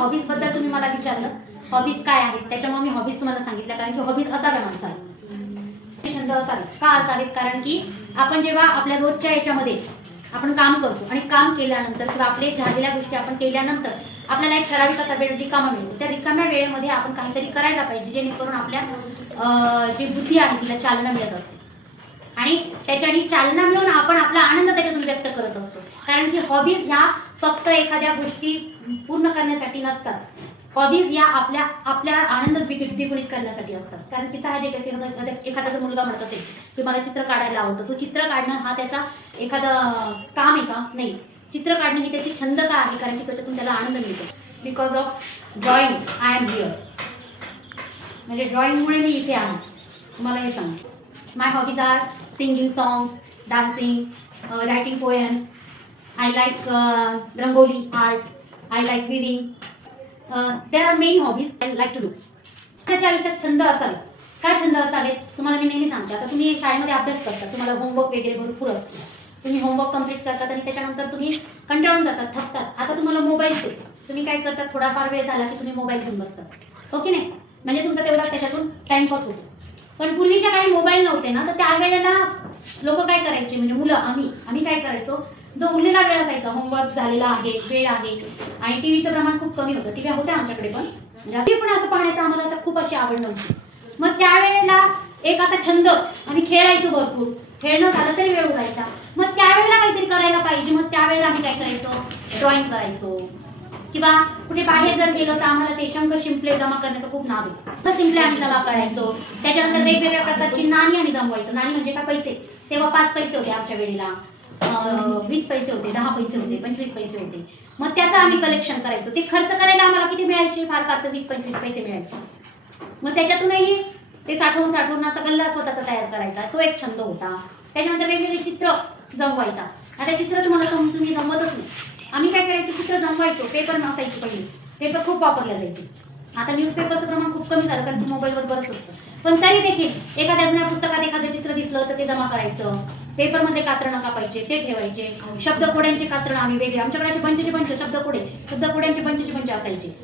हॉबीजबद्दल तुम्ही मला विचारलं, हॉबीज काय आहेत, त्याच्यामुळे मी हॉबीज तुम्हाला सांगितल्या. कारण की हॉबीज असाव्या माणसाला, छंद असावे. का असावेत? कारण की आपण जेव्हा आपल्या रोजच्या याच्यामध्ये आपण काम करतो आणि काम केल्यानंतर किंवा आपले झालेल्या गोष्टी आपण केल्यानंतर आपल्याला एक ठराविक असा वेळ रिकामा मिळतो. त्या रिकाम्या वेळेमध्ये आपण काहीतरी करायला पाहिजे, जेणेकरून आपल्या जी बुद्धी आहे तिला चालना मिळत असते आणि त्याच्याने चालना मिळून आपण आपला आनंद त्याच्यातून व्यक्त करत असतो. कारण की हॉबीज ह्या फक्त एखाद्या गोष्टी पूर्ण करण्यासाठी नसतात. हॉबीज या आपल्या आनंद द्विगुणित करण्यासाठी असतात. कारण की साहजिक एखादा जर मुलगा म्हणत असेल की मला चित्र काढायला आवडतं, तो चित्र काढणं हा त्याचा एखादा काम आहे का? नाही. चित्र काढणं ही त्याची छंद का आहे? कारण की त्याच्यातून त्याला आनंद मिळतो. Because of drawing I am here. म्हणजे ड्रॉइंगमुळे मी इथे आहे. तुम्हाला हे सांग. My hobbies are singing songs, dancing, writing poems. I like rangoli art. I like reading. There are many hobbies I like to do. त्याच्या आयुष्यात छंद असावे. काय छंद असावेत? तुम्हाला मी नेहमी सांगते. आता तुम्ही शाळेमध्ये अभ्यास करता, तुम्हाला होमवर्क वगैरे भरपूर असतो. तुम्ही होमवर्क कंप्लीट करतात आणि त्याच्यानंतर तुम्ही कंटाळून जातात, थकतात. आता तुम्हाला मोबाईलचे तुम्ही काय करतात, थोडाफार वेळ झाला की तुम्ही मोबाईल घेऊन बसतात, हो की नाही? म्हणजे तुमचा तेवढा त्याच्यातून टाइमपास होतो. पण पूर्वीच्या काही मोबाईल नव्हते ना, तर त्यावेळेला लोक काय करायचे, म्हणजे मुलं आम्ही काय करायचो, जो उरलेला वेळ असायचा, होमवर्क झालेला आहे, वेळ आहे आणि टीव्हीचं प्रमाण खूप कमी होतं. टीव्ही होत्या आमच्याकडे पण, म्हणजे पण असं पाहण्याचं आम्हाला असं खूप अशी आवड नव्हती. मग त्यावेळेला एक असा छंद, आम्ही खेळायचो भरपूर. खेळणं झालं तरी वेळ उडायचा. मग त्यावेळेला काहीतरी करायला पाहिजे. मग त्यावेळेला आम्ही काय करायचो, ड्रॉइंग करायचो किंवा कुठे बाहेर जर गेलो तर आम्हाला ते शंख शिंपले जमा करण्याचं खूप नाव आहे. तर शिंपले आम्ही जमा करायचो. त्याच्यानंतर वेगवेगळ्या प्रकारची नाणी आम्ही जमवायचो. नाणी म्हणजे काय? पैसे. तेव्हा 5 पैसे होते आमच्या वेळेला, 20 पैसे होते, 10 पैसे होते, 25 पैसे होते. मग त्याचं आम्ही कलेक्शन करायचो. ते खर्च करायला आम्हाला किती मिळायचे? फार फार तर 20-25 पैसे मिळायचे. मग त्याच्यातूनही ते साठवून असा गल्ला स्वतःचा तयार करायचा. तो एक छंद होता. त्याच्यानंतर वेगवेगळे चित्र जमवायचा. आता चित्र तुम्ही जमवतच नाही. आम्ही काय करायचं, चित्र जमवायचो. पेपर नसायचे पहिले, पेपर खूप वापरले जायचे. आता न्यूजपेपरचं प्रमाण खूप कमी झालं, कारण की मोबाईलवर बरंच असतं. पण तरी देखील एखाद्या जुन्या पुस्तकात एखादं चित्र दिसलं तर ते जमा करायचं. पेपरमध्ये कात्रणं कापायचे, ते ठेवायचे. शब्दकोड्यांचे कात्रणं आम्ही वेगळे, आमच्याकडे असे बंचचे बंच शब्दकोड्यांचे बंचचे असायचे.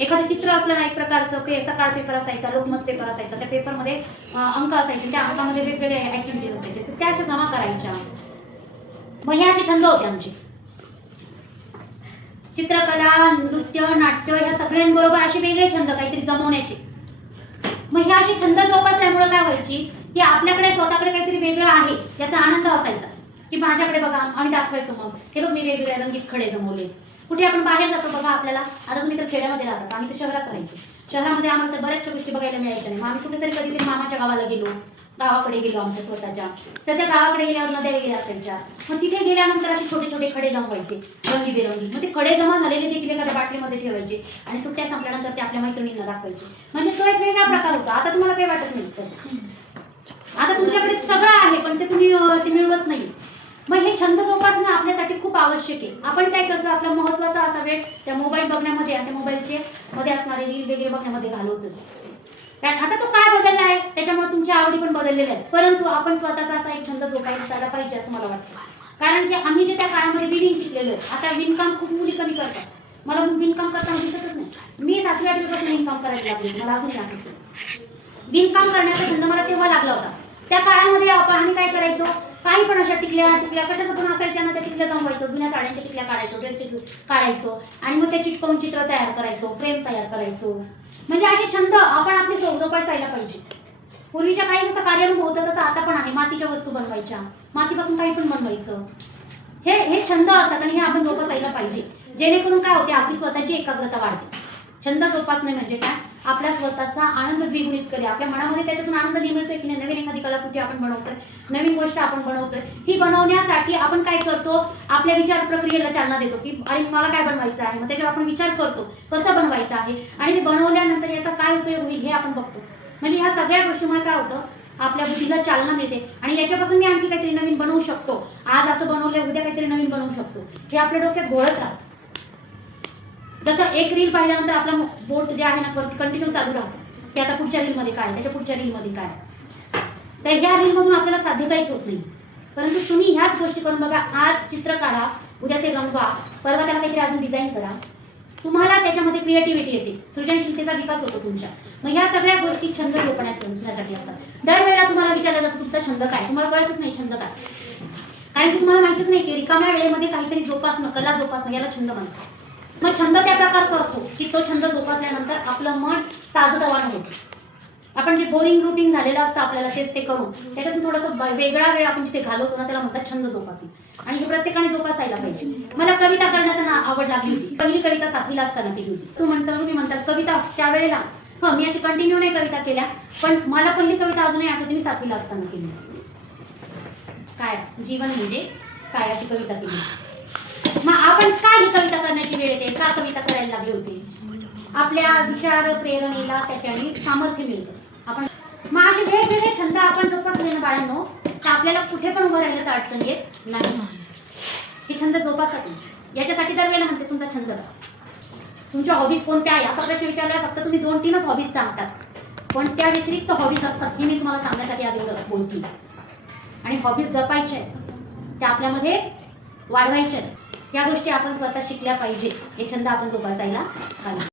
एखादं चित्र असलं ना, एक प्रकारचं सकाळ पेपर असायचा, लोकमत पेपर असायचा. त्या पेपरमध्ये अंक असायचे, त्या अंकामध्ये वेगवेगळे ऍक्टिव्हिटीज असायचे, तर त्या अशा जमा करायच्या. मग हे असे छंद होते आमचे. चित्रकला, नृत्य, नाट्य ह्या सगळ्यांबरोबर असे वेगळे छंद काहीतरी जमवण्याचे. मग हे असे छंद जोपासल्यामुळे काय व्हायची की आपल्याकडे स्वतःकडे काहीतरी वेगळं आहे याचा आनंद असायचा. की माझ्याकडे बघा, आम्ही दाखवायचो. मग हे बघ, मी वेगवेगळ्या रंगीत खडे जमवले. कुठे आपण बाहेर जातो बघा, आपल्याला आता तुम्ही तर खेड्यामध्ये राहतात, आम्ही तर शहरात राहायचो. शहरामध्ये आम्हाला तर बऱ्याचशा गोष्टी बघायला मिळायच्या नाही. मग आम्ही कुठेतरी कधीतरी मामाच्या गावाला गेलो, गावाकडे गेलो आमच्या स्वतःच्या, तर त्या गावाकडे गेल्यावर नद्या वेगळ्या असायच्या. मग तिथे गेल्यानंतर असे छोटे छोटे खडे जमवायचे, रंगीबेरंगी. मग ते खडे जमा झालेले देखील एखाद्या बाटलीमध्ये ठेवायचे आणि सुट्ट्या संपल्यानंतर ते आपल्या मैत्रिणींना दाखवायचे. म्हणजे तो एक वेगळा प्रकार होता. आता तुम्हाला काही वाटत नाही त्याचं. आता तुमच्याकडे सगळं आहे, पण ते तुम्ही ते मिळवत नाही. मग हे छंद जोपासणं आपल्यासाठी खूप आवश्यक आहे. आपण काय करतो, आपला महत्त्वाचा असा वेळ त्या मोबाईल बघण्यामध्ये आणि त्या मोबाईलचे मध्ये असणारे रील वगैरे बघण्यामध्ये घालवतो. आता तो काळ बदलला आहे, त्याच्यामुळे तुमच्या आवडी पण बदललेल्या आहेत. परंतु आपण स्वतःचा असा एक छंद जोपासायला पाहिजे असं मला वाटतं. कारण की आम्ही जे त्या काळामध्ये विणिंग शिकलेलो आहे. आता विणकाम खूप मुली कमी करतात. मला विणकाम करताना दिसतच नाही. मी 7वी 8वीपासून विणकाम करायला लागले. मला अजून आठवतं, विणकाम करण्याचा छंद मला तेव्हा लागला होता. त्या काळामध्ये आम्ही काय करायचो, काही पण अशा टिकल्या कशाचं पण असायच्या ना, त्या टिकल्या जमवायचो. जुन्या साड्यांच्या टिकल्या काढायचो, ड्रेस काढायचो आणि मग त्या चिटकवून चित्र तयार करायचो, फ्रेम तयार करायचो. म्हणजे असे छंद आपण आपले जोपासायला पाहिजे. पूर्वीच्या काळी जसं कार्यानुभव होतं तसं आता पण आहे. मातीच्या वस्तू बनवायच्या, मातीपासून काही पण बनवायचं. हे छंद असतात आणि हे आपण जोपासायला पाहिजे. जेणेकरून काय होते, आपली स्वतःची एकाग्रता वाढते. छंद जोपासणे म्हणजे काय, आपल्या स्वतःचा आनंद द्विगुणित करे. आपल्या मनामध्ये त्याच्यातून आनंद निर्मिळतोय की नाही, नवीन एखादी कलाकृती आपण बनवतोय, नवीन गोष्ट आपण बनवतोय. ही बनवण्यासाठी आपण काय करतो, आपल्या विचार प्रक्रियेला चालना देतो की अरे मला काय बनवायचं आहे. मग त्याच्यावर आपण विचार करतो कसं बनवायचं आहे आणि ते बनवल्यानंतर याचा काय उपयोग होईल हे आपण बघतो. म्हणजे ह्या सगळ्या गोष्टीमुळे काय होतं, आपल्या बुद्धीला चालना मिळते आणि याच्यापासून मी आणखी काहीतरी नवीन बनवू शकतो. आज असं बनवलंय, उद्या काहीतरी नवीन बनवू शकतो. हे आपल्या डोक्यात घोळत राहतं. जसं एक रील पाहिल्यानंतर आपलं बोट जे आहे ना कंटिन्यू चालू राहतं की आता पुढच्या रीलमध्ये काय, त्याच्या पुढच्या रीलमध्ये काय. तर ह्या रीलमधून आपल्याला साध्य काहीच होत नाही. परंतु तुम्ही ह्याच गोष्टी करून बघा. आज चित्र काढा, उद्या ते रंगवा, परवा त्याला काहीतरी अजून डिझाईन करा. तुम्हाला त्याच्यामध्ये क्रिएटिव्हिटी येते, सृजनशीलतेचा विकास होतो तुमच्या. मग ह्या सगळ्या गोष्टी छंद जोपासण्यासाठी असतात. दरवेळेला तुम्हाला विचारलं जातं तुमचा छंद काय, तुम्हाला कळतच नाही छंद काय, कारण की तुम्हाला माहितीच नाही की रिकाम्या वेळेमध्ये काहीतरी जोपासणं, कला जोपासणं याला छंद म्हणतात. मग छंद त्या प्रकारचा असतो की तो छंद जोपासल्यानंतर आपलं मन ताजंतवानं होतं. आपण जे बोरिंग रुटीन झालेलं असतं आपल्याला तेच ते करून त्याच्यातून थोडंसं वेगळा वेळ आपण जिथे घालवतो ना त्याला म्हणतात छंद जोपासणे. आणि हे प्रत्येकाने जोपासायला पाहिजे. मला कविता करण्याचं आवड लागली होती. पहिली कविता 7वीला असताना केली होती. तुम्ही म्हणतात कविता त्यावेळेला मी अशी कंटिन्यू नाही कविता केल्या, पण मला पहिली कविता अजूनही आठवते, मी 7वीला असताना केली. काय जीवन म्हणजे काय अशी कविता केली. मग आपण काय ही कविता करण्याची वेळ येते, का कविता करायला लागली होती, आपल्या विचार प्रेरणेला त्याच्याने सामर्थ्य मिळतं. आपण मग असे वेगवेगळे छंद आपण जोपासले ना बाळांनो, तर आपल्याला कुठे पण उभं राहिलं तर अडचण येत नाही. हे छंद जोपासाच. याच्यासाठी दर वेळेला म्हणते तुमचा छंद तुमच्या हॉबीज कोणत्या आहे असा प्रश्न विचारल्यावर फक्त तुम्ही 2-3च हॉबीज सांगतात, पण त्या व्यतिरिक्त हॉबीज असतात हे मी तुम्हाला सांगण्यासाठी आज एवढं बोलते. आणि हॉबीज जपायच्या आहेत, त्या आपल्यामध्ये वाढवायच्या आहेत. या गोष्टी आपण स्वतः शिकल्या पाहिजे. हे छंद आपण जोपासायला पाहिजे.